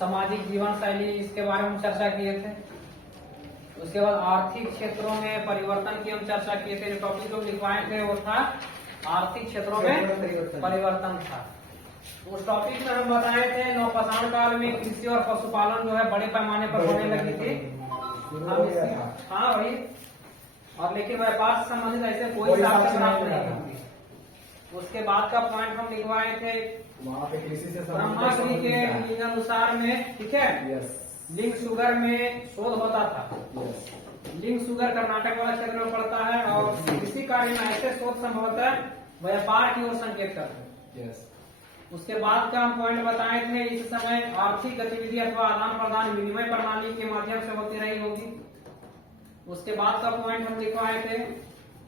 सामाजिक जीवन शैली, इसके बारे में चर्चा किए थे। उसके बाद आर्थिक क्षेत्रों में परिवर्तन की हम चर्चा किए थे। जो टॉपिक लोग लिखवाए थे वो था आर्थिक क्षेत्रों में परिवर्तन था। उस टॉपिक में हम बताए थे नवपाषाण काल में कृषि और पशुपालन जो है बड़े पैमाने पर होने लगी थी। हाँ भाई, और लेकिन व्यापार से संबंधित ऐसे कोई साक्ष्य प्राप्त नहीं होती। उसके बाद का पॉइंट हम लिखवाए थे वहाँ पे कृषि से ब्रह्माश्री के नियमानुसार में, ठीक है, लिंक शुगर में शोध होता था। लिंक शुगर कर्नाटक वाला क्षेत्र में पड़ता है और कृषि कार्य में ऐसे शोध संभवतः व्यापार की ओर संकेत करते हैं। उसके बाद का हम पॉइंट बताए थे इस समय आर्थिक गतिविधि अथवा आदान प्रदान विनिमय प्रणाली के माध्यम से होती रही होगी। उसके बाद का पॉइंट हम लिखवाए थे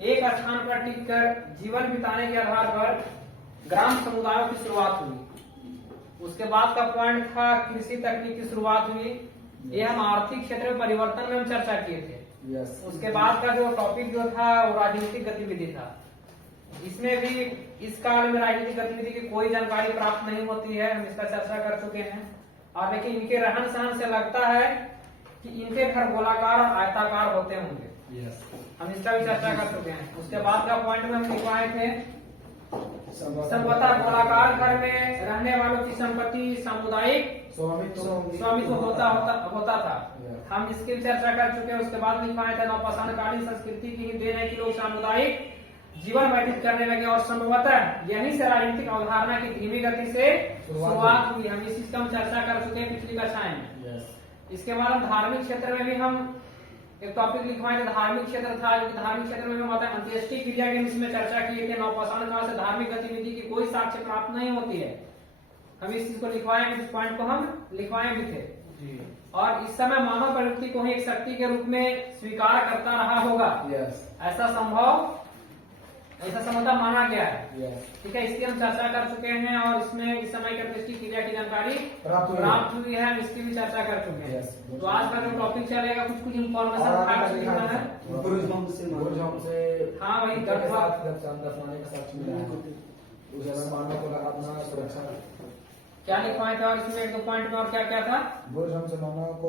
एक स्थान पर टिककर जीवन बिताने के आधार पर ग्राम समुदायों की शुरुआत हुई। उसके बाद का पॉइंट था कृषि तकनीक की शुरुआत हुई। ये हम आर्थिक क्षेत्र में परिवर्तन में हम चर्चा किए थे। उसके बाद का जो टॉपिक जो था वो राजनीतिक गतिविधि था। इसमें भी इस काल में राजनीतिक गतिविधि की कोई जानकारी प्राप्त नहीं होती है, हम इसका चर्चा कर चुके हैं। और लेकिन इनके रहन सहन से लगता है कि इनके घर गोलाकार और आयताकार होते होंगे। हम इसका भी चर्चा कर चुके हैं। उसके बाद का पॉइंट में हम लिखवाए थे संभवतः गोलाकार घर में रहने वालों की संपत्ति सामुदायिक स्वामित्व होता था। हम इसकी चर्चा कर चुके हैं। उसके बाद लिखवाए थे नवपाषाणकालीन संस्कृति की ही देन है कि लोग सामुदायिक जीवन व्यतीत करने लगे और संभवतः यहीं से राजनीतिक अवधारणा की धीमी गति से शुरुआत हुई। हम इसी हम चर्चा कर चुके हैं पिछली कक्षाएं में। इसके बाद धार्मिक क्षेत्र में भी हम एक टॉपिक लिखवाए थे, धार्मिक क्षेत्र था। जो धार्मिक क्षेत्र में हम अंत्येष्टि क्रिया के इसमें चर्चा किए थे। नवपाषाण काल से धार्मिक गतिविधि की कोई साक्ष्य प्राप्त नहीं होती है। हम इस चीज को लिखवाए, इस पॉइंट को हम लिखवाए भी थे। और इस समय मानव प्रवृत्ति को ही एक शक्ति के रूप में स्वीकार करता रहा होगा। ऐसा संभवतः माना गया है। ठीक है, इसकी हम चर्चा कर चुके हैं और इसमें इस समय की अंत्येष्टि क्रिया की जानकारी प्राप्त हुई है। हम इसकी भी चर्चा कर चुके हैं। तो आज का जो टॉपिक चलेगा कुछ इन्फॉर्मेशन लिखना है। हाँ भाई, सुरक्षा क्या लिखवाए थे और इसमें एक दो पॉइंट में और क्या क्या था? बुर्ज हमसे मानव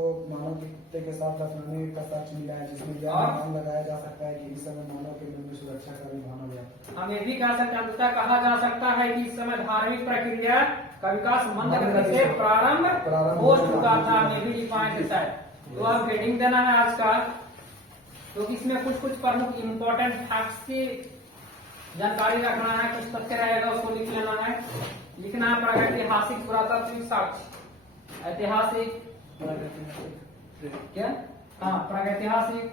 के साथ दफनाने का साक्ष्य मिला है, जिसमें यह अनुमान लगाया जा सकता है कि इस समय मानव के मन में सुरक्षा का भी भावना व्याप्त। हम ये भी कह सकते हैं, कहा जा सकता है कि इस समय धार्मिक प्रक्रिया का विकास मंद गति से प्रारंभ हो चुका था। ये भी लिखवाए थे शायद। तो आप हेडिंग देना है आज का, क्योंकि इसमें कुछ प्रमुख इम्पोर्टेंट फैक्ट्स की जानकारी रखना है। कुछ तथ्य रहेगा उसको लिख लेना है। लिखना है प्रागैतिहासिक पुरातात्विक साक्ष्य। ऐतिहासिक क्या? हाँ, प्रागैतिहासिक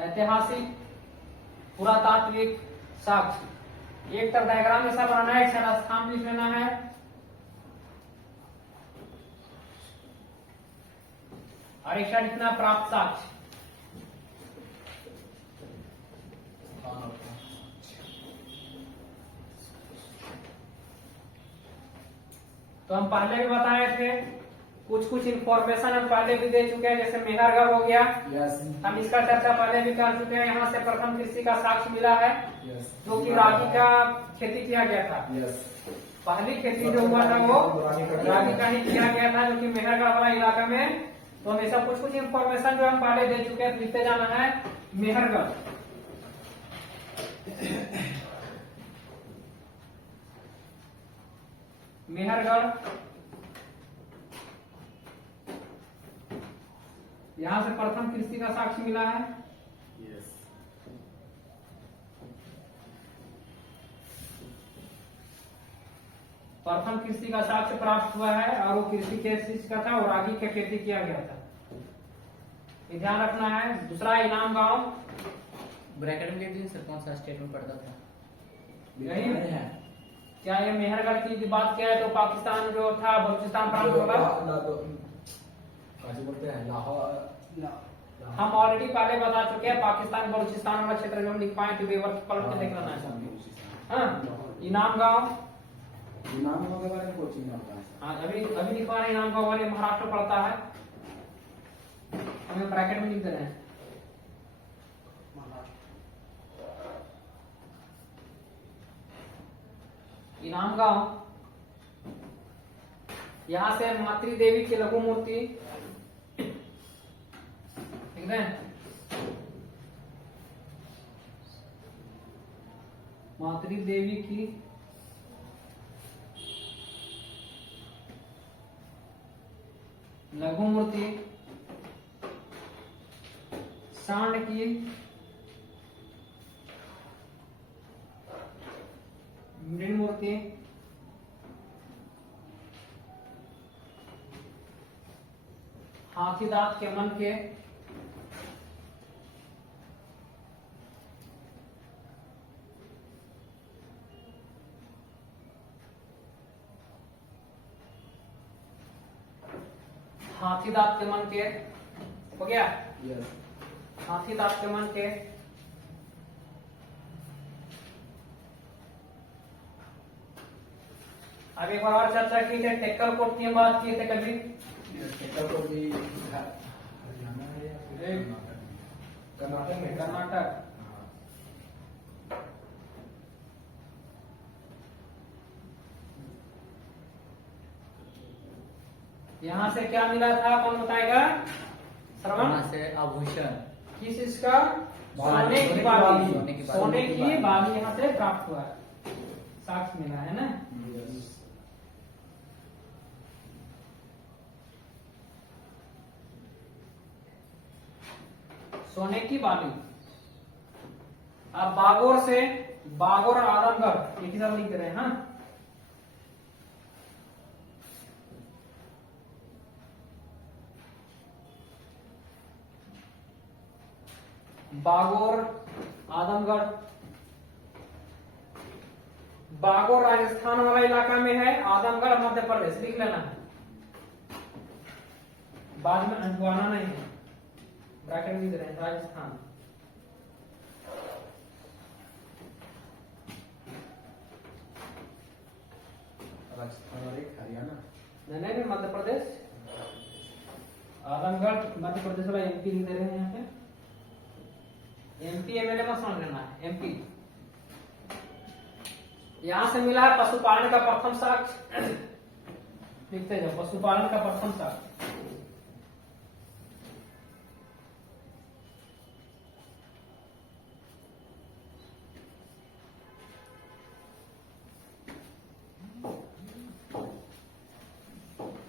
ऐतिहासिक पुरातात्विक साक्ष्य। एक तरफ डायग्राम जैसा बनाना है, एक साइड स्थान लिख लेना है। और एक साइड लिखना प्राप्त साक्ष्य। तो हम पहले भी बताए थे, कुछ इंफॉर्मेशन हम पहले भी दे चुके हैं, जैसे मेहरगढ़ हो गया। हम इसका चर्चा पहले भी कर चुके हैं। यहाँ से प्रथम कृषि का साक्ष्य मिला है, जो कि रागी का खेती किया गया था। पहली खेती जो हुआ था वो रागी का ही किया गया था, जो कि मेहरगढ़ वाला इलाका में। तो हमेशा कुछ इंफॉर्मेशन जो हम पहले दे चुके हैं, लिखते जाना है। मेहरगढ़, मेहरगढ़, यहाँ से प्रथम कृषि का साक्ष्य मिला है। प्रथम कृषि का साक्ष्य प्राप्त हुआ है और वो कृषि किस का था? वो रागी की खेती किया गया था। ये ध्यान रखना है। दूसरा इनाम गांव, ब्रैकेट में लिख दीजिए सर, कौन सा स्टेट में पड़ता था? यही है क्या? ये मेहरगढ़ की बात किया है तो पाकिस्तान जो था बलूचिस्तान प्रांत होगा। बोलते हैं लाहौर। हम ऑलरेडी पहले बता चुके हैं, पाकिस्तान बलूचिस्तान वाला क्षेत्र में हम लिख पाए थे। पलट के देख लेना है। हाँ, इनाम गांव नामों के बारे में कोचिंग में होता है। हाँ अभी अभी लिखवा रहे हैं नाम का, हमारे महाराष्ट्र पड़ता है, हमें ब्रैकेट में लिख दे रहे हैं इनाम गांव। यहां से मातृ देवी की लघु मूर्ति, ठीक है, मातृ देवी की लघु मूर्ति, सांड की मृण मूर्ति, हाथी दांत के मन के, हाथी दांत के मन के, हो गया, यस हाथी दांत के मन के, अब एक बार और चर्चा की थे, टेक्कल कोट की बात की थे कभी, टेक्कल को भी हरियाणा है या फिर कर्नाटक में? कर्नाटक। यहाँ से क्या मिला था, कौन बताएगा? श्रवण। वहाँ से आभूषण, किस इसका? सोने की बाली, सोने की बाली यहाँ से प्राप्त हुआ, साक्ष्य मिला है ना। यस सोने की बाली। अब बागोर से, बागोर और आदमगढ़ एक ही साथ लिख रहे हैं, हाँ। बागोर, आदमगढ़। बागोर राजस्थान वाला इलाका में है, आदमगढ़ मध्य प्रदेश, लिख लेना है, बाद में अंटवाना नहीं है, ब्रैकेट में लिख रहे हैं राजस्थान। राजस्थान और एक हरियाणा। नहीं, मध्य प्रदेश, आदमगढ़ मध्य प्रदेश वाला एमपी लिख दे रहे हैं यहाँ पे, एमपी एमएलए में समझ लेना है, एमपी। यहां से मिला है पशुपालन का प्रथम साक्ष्य, लिखते जाओ, पशुपालन का प्रथम साक्ष्य।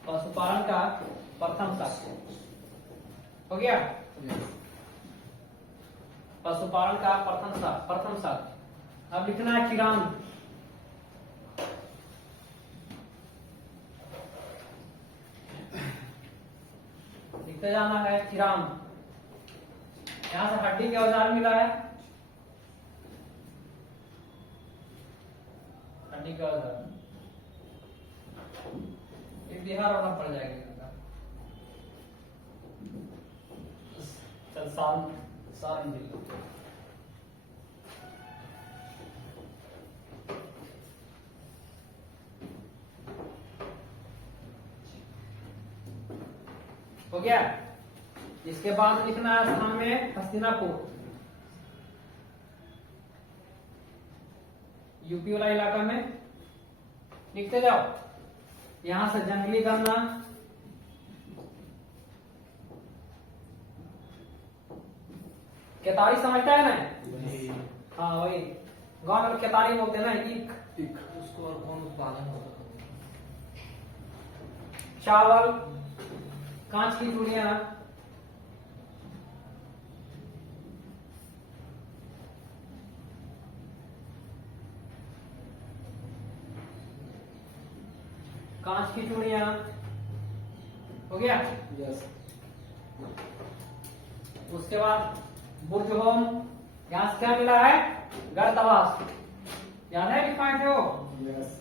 पशुपालन का प्रथम साक्ष्य हो गया, पशुपालन का प्रथम साक्ष्य। अब लिखना है किरान, लिखते जाना है किरान। यहां से हड्डी के औजार मिला है, हड्डी के औजार, एक बिहार होना पड़ जाएगा, चल सारण जिला। हो गया। इसके बाद लिखना है स्थान में हस्तिनापुर, यूपी वाला इलाका में, लिखते जाओ। यहां से जंगली गन्ना, केतारी समझता है ना? हाँ वही, गांव में केतारी बोलते हैं ना, ईख। उसको और कौन उत्पादन होता है? चावल, कांच की चूड़ियां, कांच की चूड़ियां, हो गया। यस उसके बाद बुर्ज होम, यहां से क्या मिला है? गर्तवास, याद है लिखवाए थे वो? यस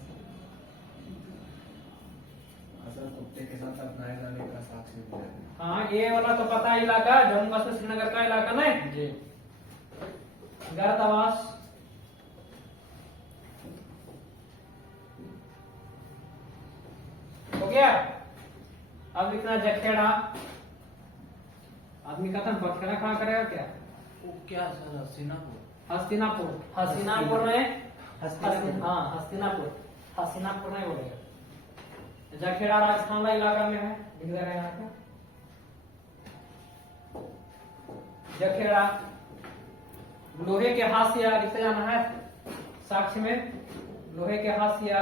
असल कुत्ते के साथ अपनाए जाने का साक्ष्य मिला है। हाँ ये वाला तो पता है, इलाका जम्मू कश्मीर श्रीनगर का इलाका नहीं जी। गर्तवास। गया। अब लिखना जखेड़ा। आदमी कहता है बखेड़ा खड़ा करेगा क्या? वो क्या सर हसीनापुर हस्तिनापुर। हस्तिनापुर में हस्तिनापुर हस्तिनापुर नहीं बोलेगा। जखेड़ा राजस्थान का इलाका में है, लिख दे रहे हैं यहाँ पे। जखेड़ा लोहे के हाशिया लिखते जाना है साक्ष्य में। लोहे के हाशिया,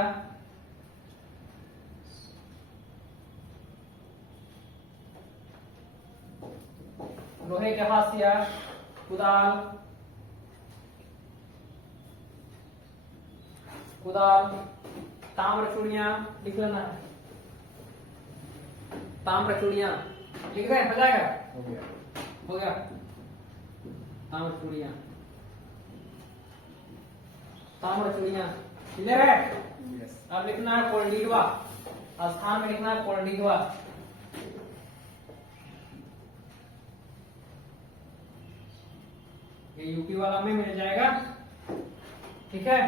लोहे के हाशिया, कुदाल, कुदाल, ताम्र चूड़ियां लिख लेना है। ताम्र चूड़ियां लिख रहे हैं, हो जाएगा? हो गया। हो गया। ताम्र चूड़ियां, ताम्र चूड़ियां क्लियर है। यस। अब लिखना है कोल्डीडवा। स्थान में लिखना है कोल्डीडवा। ये यूपी वाला में मिल जाएगा, ठीक है।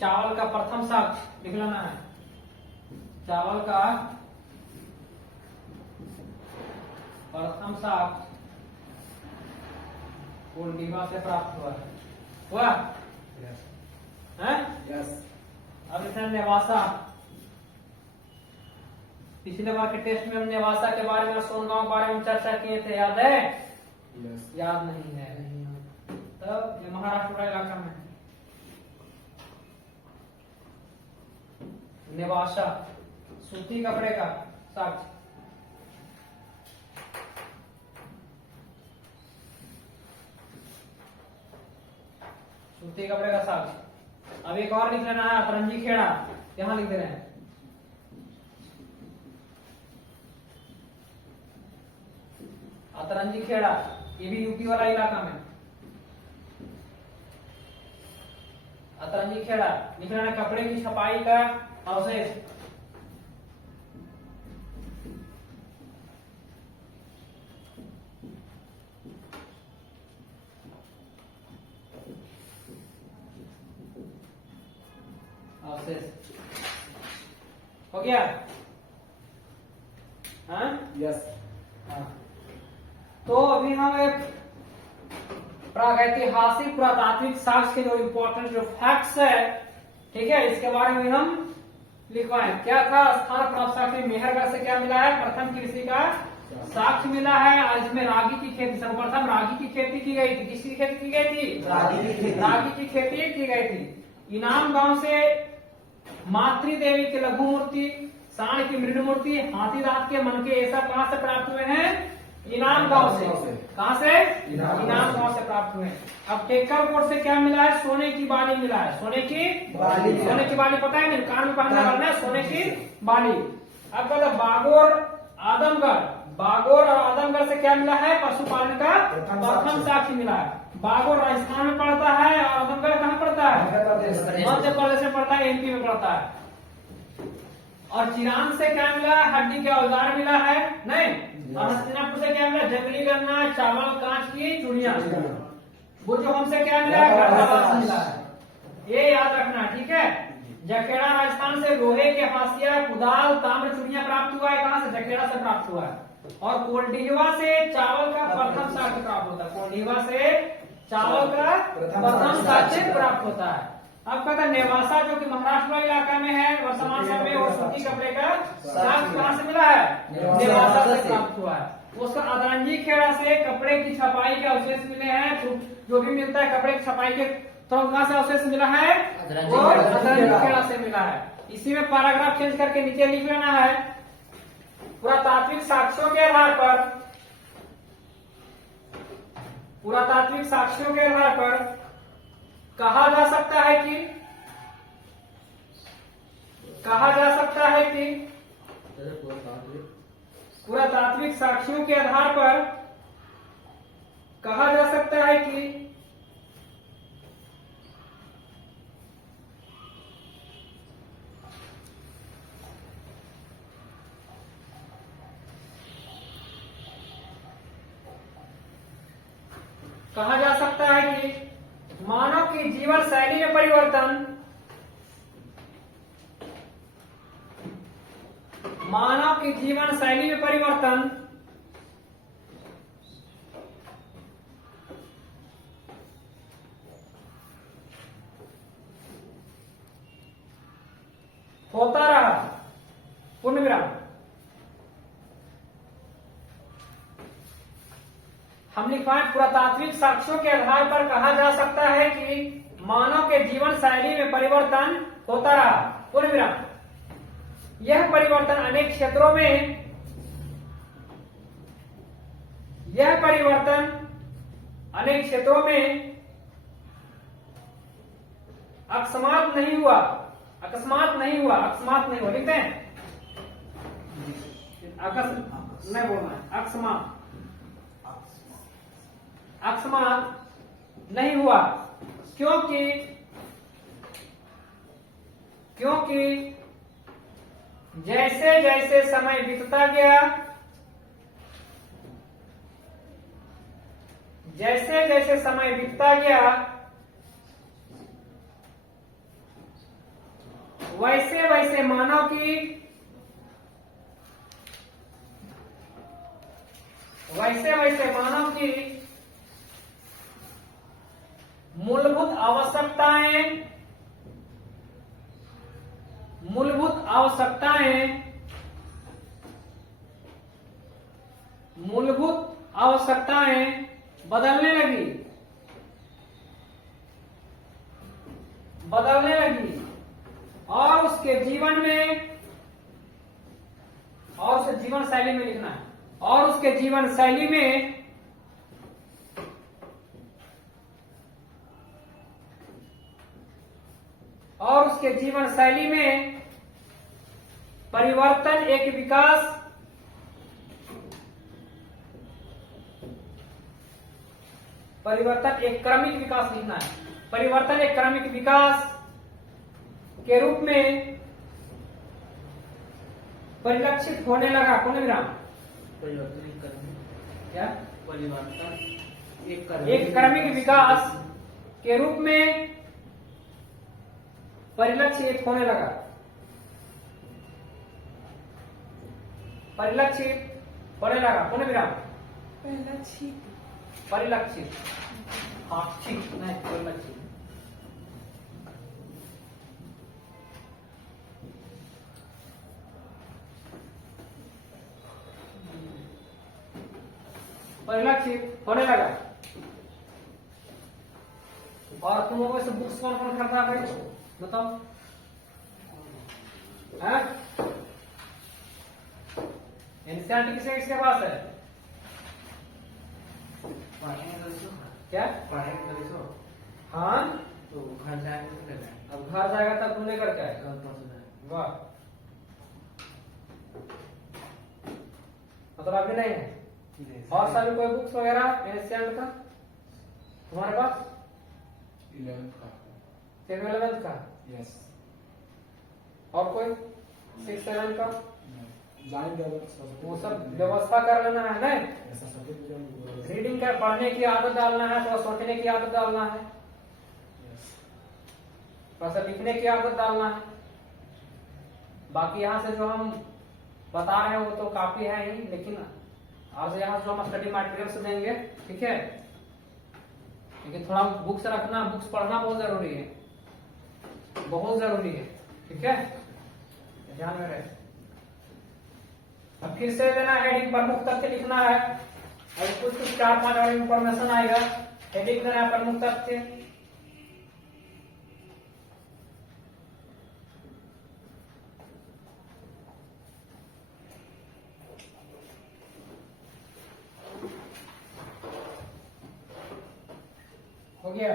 चावल का प्रथम साक्ष्य लिख लेना है। चावल का प्रथम साक्ष्य कोल्डीडवा से प्राप्त हुआ है। हुआ यस। है? यस। अब लिखना है नेवासा। पिछले बार के टेस्ट में हम नेवासा के बारे में, सोनगांव के बारे में चर्चा किए थे, याद है? यस। याद नहीं है। तब ये महाराष्ट्र का इलाका में है। नेवासा सूती कपड़े का साक्ष्य। सूती कपड़े का साक्ष्य। अब एक और लिख लेना है अतरंजी खेड़ा, यहां लिख दे रहे हैं। अतरंजी खेड़ा, ये भी यूपी वाला इलाका में। अतरंजी खेड़ा लिख लेना, कपड़े की छपाई का अवशेष। अवशेष हो गया। हाँ यस। हाँ। तो अभी हम एक प्रागैतिहासिक पुरातात्विक साक्ष्य के जो इम्पोर्टेंट जो फैक्ट्स है, ठीक है, इसके बारे में हम लिखवाएं। क्या था? स्थान प्राप्त साक्ष्य मेहरगढ़ से क्या मिला है? प्रथम कृषि का साक्ष्य मिला है। आज इसमें रागी की खेती, सर्वप्रथम रागी की खेती की गई थी। किसकी खेती की गई थी? रागी की खेती की गई थी। इनाम गांव से मातृ देवी की लघु मूर्ति, सांड की मृद मूर्ति, हाथी दांत के मनके, ये सब कहां से प्राप्त हुए हैं? इनाम गांव से। कहां से? इनाम गांव से प्राप्त हुए। अब टेक्करकोट से क्या मिला है? सोने की बाली मिला है। सोने की बाली। सोने की बाली पता है नहीं, कान में पहनने वाला है, सोने की बाली। अब कहते बागोर आदमगढ़, बागोर और आदमगढ़ से क्या मिला है? पशुपालन का प्रथम साक्ष्य मिला है। बागोर राजस्थान में पड़ता है और आदमगढ़ कहाँ पड़ता है? मध्य प्रदेश में पड़ता है, एमपी में पड़ता है। और चिरान से क्या मिला? हड्डी के औजार मिला है, नहीं। और हस्तिनापुर से क्या मिला? जंगली गन्ना, चावल, कांच की चूड़ियां। वो जो हमसे क्या मिला है? गर्भावास मिला है। ये याद रखना, ठीक है। जखेड़ा राजस्थान से लोहे के हाशिया, कुदाल, ताम्र चूड़ियां प्राप्त हुआ है। कहां से? जखेड़ा से प्राप्त हुआ है। और कोल्डीडवा से चावल का प्रथम साक्ष्य प्राप्त होता है। कोल्डीडवा से चावल का प्रथम साक्ष्य प्राप्त होता है। अब कहता है नेवासा जो कि महाराष्ट्र इलाका में है, वर्तमान समय में, और सूती कपड़े का साक्ष्य कहां से मिला है? नेवासा से प्राप्त हुआ है। उसका अतरंजी खेड़ा से कपड़े की छपाई के अवशेष मिले हैं। जो भी मिलता है कपड़े की छपाई के, तो कहां से अवशेष मिला है? वो अतरंजी खेड़ा से मिला है। इसी में पैराग्राफ चेंज करके नीचे लिख लेना है। पुरातात्विक साक्ष्यों के आधार पर, पुरातात्विक साक्ष्यों के आधार पर कहा जा सकता है कि, कहा जा सकता है कि पुरातात्विक साक्ष्यों के आधार पर कहा जा सकता है कि कहा जा सकता है कि मानव की जीवन शैली में परिवर्तन, मानव की जीवन शैली में परिवर्तन होता रहा, पूर्ण विराम। हम लिखवाएं, पुरातात्विक साक्ष्यों के आधार पर कहा जा सकता है कि मानव के जीवन शैली में परिवर्तन होता रहा, पूर्ण विराम। यह परिवर्तन अनेक क्षेत्रों में अकस्मात नहीं हुआ, लिखते हैं नहीं बोलना है, अकस्मात नहीं हुआ, क्योंकि जैसे जैसे समय बीतता गया, वैसे वैसे मानव की मूलभूत आवश्यकताएं बदलने लगी, और उसके जीवन शैली में लिखना है, और उसके जीवन शैली में परिवर्तन एक क्रमिक विकास लिखना है। परिवर्तन एक क्रमिक विकास के रूप में परिलक्षित होने लगा, पूर्ण विराम। क्या परिवर्तन एक क्रमिक विकास के रूप में परिलक्षित होने लगा, पूर्ण विराम। परिलक्षित, हाँ ठीक नहीं, परिलक्षित। परिलक्षित होने लगा। और तुम लोगों से बुक्स कौन कौन करता है भाई, बताओ? एनसीईआरटी किसके पास है? क्या हाँ, तो घर जाएगा, अब घर जाएगा तब तुमने कर क्या है? वाह, मतलब अभी नहीं है। और सभी कोई बुक्स वगैरह एनसीईआरटी का तुम्हारे पास? 11th का? यस। और कोई 6, 7 का? जाएंगे वो सब व्यवस्था कर लेना है, नहीं? रीडिंग का पढ़ने की आदत डालना है, थोड़ा सोचने की आदत डालना है, थोड़ा सा लिखने की आदत डालना है। बाकी यहाँ से जो हम बता रहे हैं वो तो काफी है ही, लेकिन आज यहाँ जो हम स्टडी मटेरियल्स देंगे, ठीक है, लेकिन थोड़ा बुक्स रखना, बुक्स पढ़ना बहुत जरूरी है, ठीक है, ध्यान में रहे। अब फिर से देना, हेडिंग प्रमुख तथ्य लिखना है, और कुछ 4-5 और इंफॉर्मेशन आएगा। हेडिंग देना है प्रमुख तथ्य, हो गया।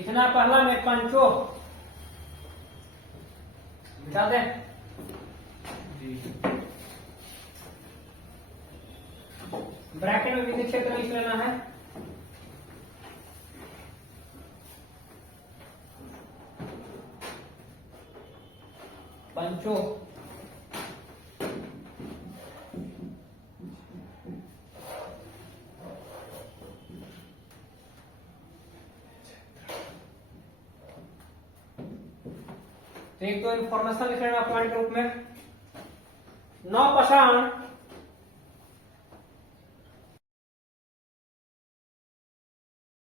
लिखना पहला में पंचो, मिटा दें। ब्रैकेट में विद्युत क्षेत्र लिख लेना है। पंचो तो एक तो इन्फॉर्मेशन लिख लेना पॉइंट के रूप में। 9 पाषाण